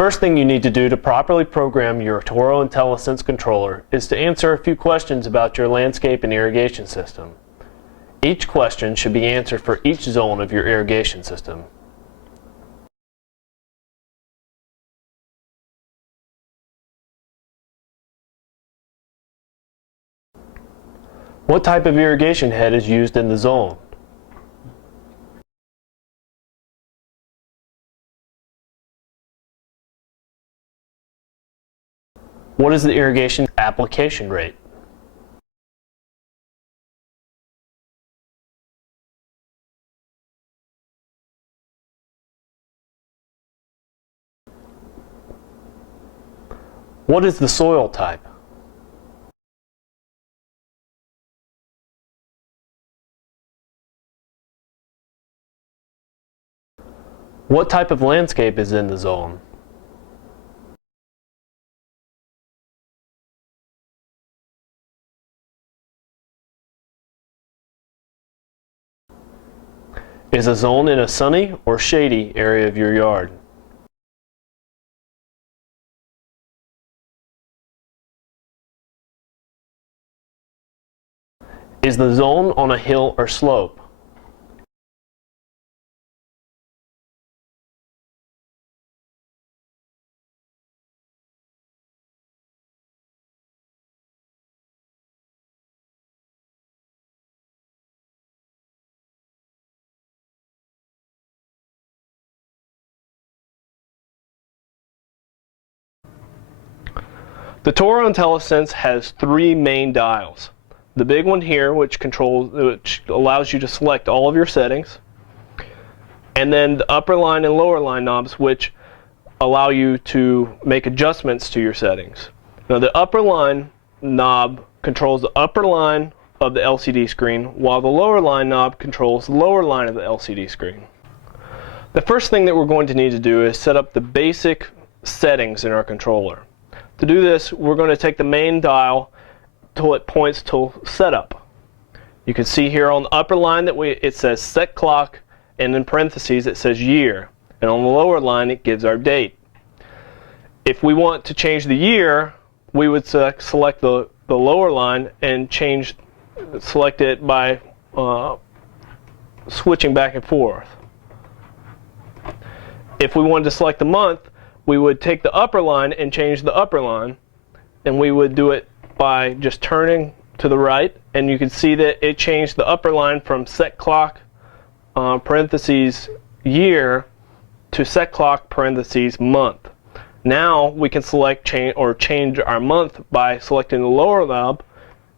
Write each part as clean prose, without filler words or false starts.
first thing you need to do to properly program your Toro IntelliSense controller is to answer a few questions about your landscape and irrigation system. Each question should be answered for each zone of your irrigation system. What type of irrigation head is used in the zone? What is the irrigation application rate? What is the soil type? What type of landscape is in the zone? Is a zone in a sunny or shady area of your yard? Is the zone on a hill or slope? The Toro IntelliSense has three main dials. The big one here, which allows you to select all of your settings, and then the upper line and lower line knobs, which allow you to make adjustments to your settings. Now, the upper line knob controls the upper line of the LCD screen, while the lower line knob controls the lower line of the LCD screen. The first thing that we're going to need to do is set up the basic settings in our controller. To do this, we're going to take the main dial till it points to setup. You can see here on the upper line that it says set clock, and in parentheses it says year, and on the lower line it gives our date. If we want to change the year, we would select the lower line and select it by switching back and forth. If we wanted to select the month, we would take the upper line and change the upper line, and we would do it by just turning to the right, and you can see that it changed the upper line from set clock parentheses year to set clock parentheses month. Now we can change our month by selecting the lower knob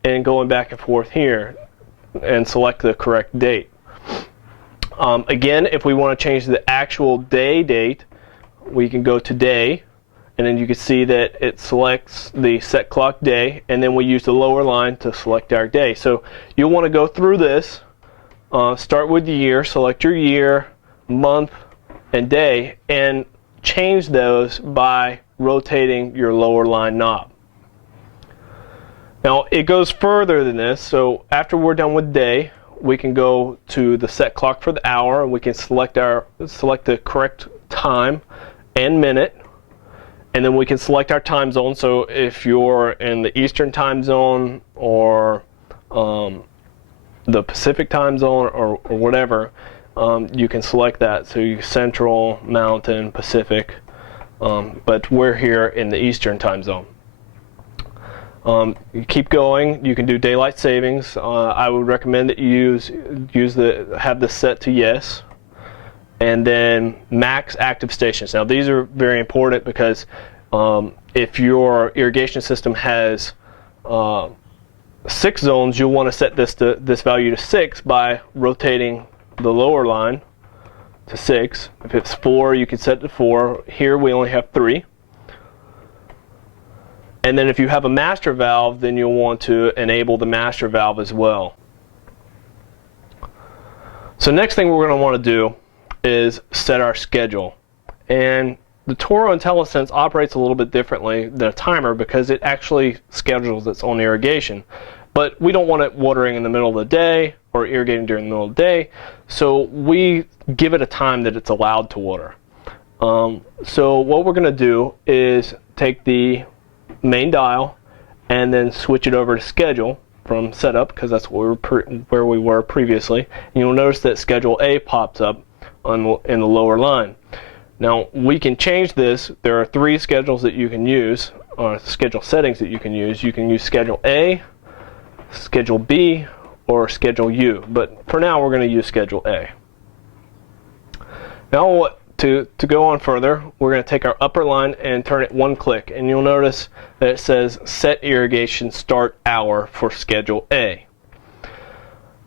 and going back and forth here and select the correct date. Again, if we want to change the actual date, we can go to day, and then you can see that it selects the set clock day, and then we use the lower line to select our day. So you'll want to go through this, start with the year, select your year, month, and day, and change those by rotating your lower line knob. Now it goes further than this, so after we're done with day, we can go to the set clock for the hour, and we can select the correct time and minute, and then we can select our time zone. So if you're in the Eastern time zone or the Pacific time zone or whatever, you can select that. So you Central, Mountain, Pacific, but we're here in the Eastern time zone. You keep going. You can do daylight savings. I would recommend that you have this set to yes. And then max active stations. Now these are very important because if your irrigation system has 6 zones, you'll want to set this value to 6 by rotating the lower line to 6. If it's 4, you can set it to 4. Here we only have 3. And then if you have a master valve, then you'll want to enable the master valve as well. So next thing we're going to want to do is set our schedule. And the Toro IntelliSense operates a little bit differently than a timer because it actually schedules its own irrigation. But we don't want it watering in the middle of the day or irrigating during the middle of the day, so we give it a time that it's allowed to water. So what we're going to do is take the main dial and then switch it over to schedule from setup, because that's where we were previously. And you'll notice that schedule A pops up in the lower line. Now we can change this. There are 3 schedules that you can use, or schedule settings that you can use. You can use schedule A, schedule B, or schedule U, but for now we're going to use schedule A. Now to go on further, we're going to take our upper line and turn it 1 click, and you'll notice that it says set irrigation start hour for schedule A.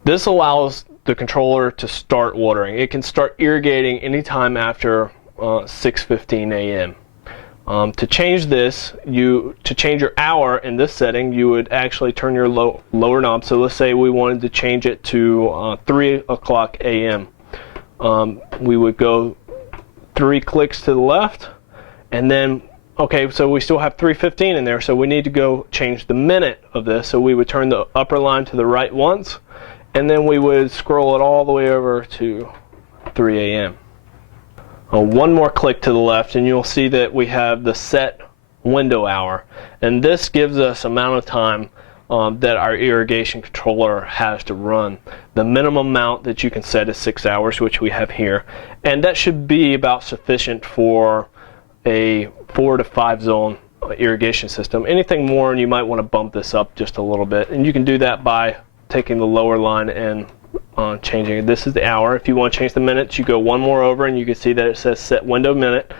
This allows the controller to start watering. It can start irrigating anytime after 6:15 a.m. To change this, to change your hour in this setting, you would actually turn your lower knob. So let's say we wanted to change it to 3 o'clock a.m. We would go 3 clicks to the left, and then, okay, so we still have 3:15 in there, so we need to go change the minute of this. So we would turn the upper line to the right once, and then we would scroll it all the way over to 3 a.m. One more click to the left, and you'll see that we have the set window hour, and this gives us amount of time that our irrigation controller has to run. The minimum amount that you can set is 6 hours, which we have here, and that should be about sufficient for a 4 to 5 zone irrigation system. Anything more, and you might want to bump this up just a little bit, and you can do that by taking the lower line and changing it. This is the hour. If you want to change the minutes, you go 1 more over, and you can see that it says set window minute,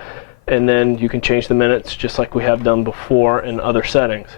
and then you can change the minutes just like we have done before in other settings.